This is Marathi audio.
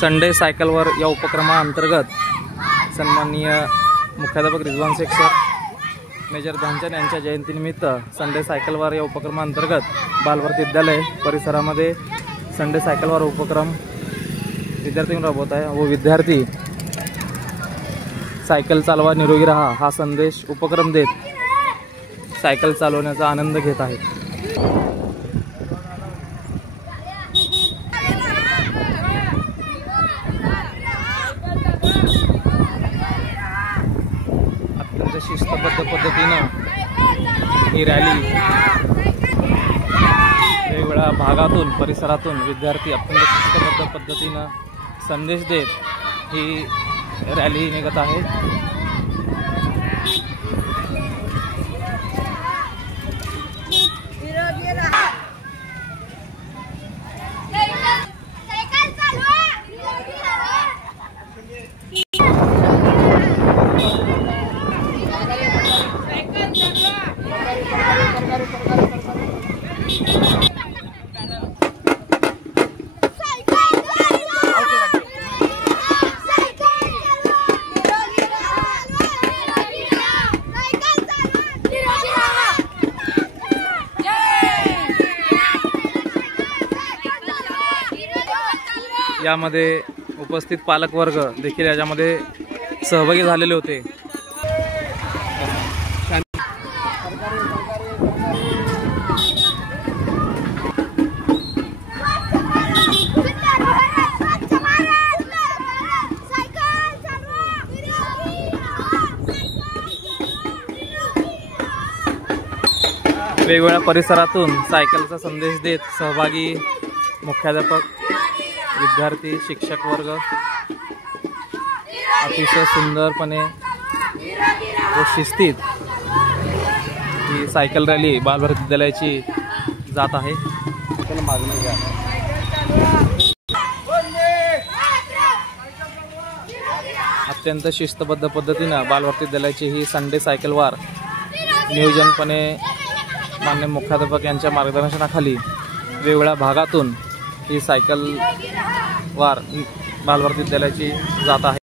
संडे सायकलवर या उपक्रमाअंतर्गत सन्माननीय मुख्याध्यापक रिजवान शेख सर, मेजर ध्यानचंद यांच्या जयंतीनिमित्त संडे सायकलवर या उपक्रमाअंतर्गत बालभारती विद्यालय परिसरामध्ये संडे सायकलवर उपक्रम विद्यार्थी राबवत आहे व विद्यार्थी सायकल चालवा निरोगी रहा हा संदेश उपक्रम देत सायकल चालवण्याचा आनंद घेत आहेत। अत्यंत शिस्तबद्ध पद्धतीने ही रॅली वेगवेगळ्या भागातून परिसरातून विद्यार्थी अत्यंत शिस्तबद्ध पद्धतीने संदेश देत ही रॅली निघत आहे। यामध्ये उपस्थित पालकवर्ग देखील याच्यामध्ये सहभागी झालेले होते। वेगवेगळ्या परिसरातून सायकलचा संदेश देत सहभागी मुख्याध्यापक, विद्यार्थी, शिक्षक वर्ग अतिशय सुंदरपणे व शिस्तीत ही सायकल रॅली बालभारती विद्यालयाची जात आहे। अत्यंत शिस्तबद्ध पद्धतीने बालभारती विद्यालयाची ही संडे सायकल वार नियोजनपणे माननीय मुख्याध्यापक यांच्या मार्गदर्शनाखाली वेगवेगळ्या भागातून ही सायकल वार बालभारती विद्यालयाची जात आहे।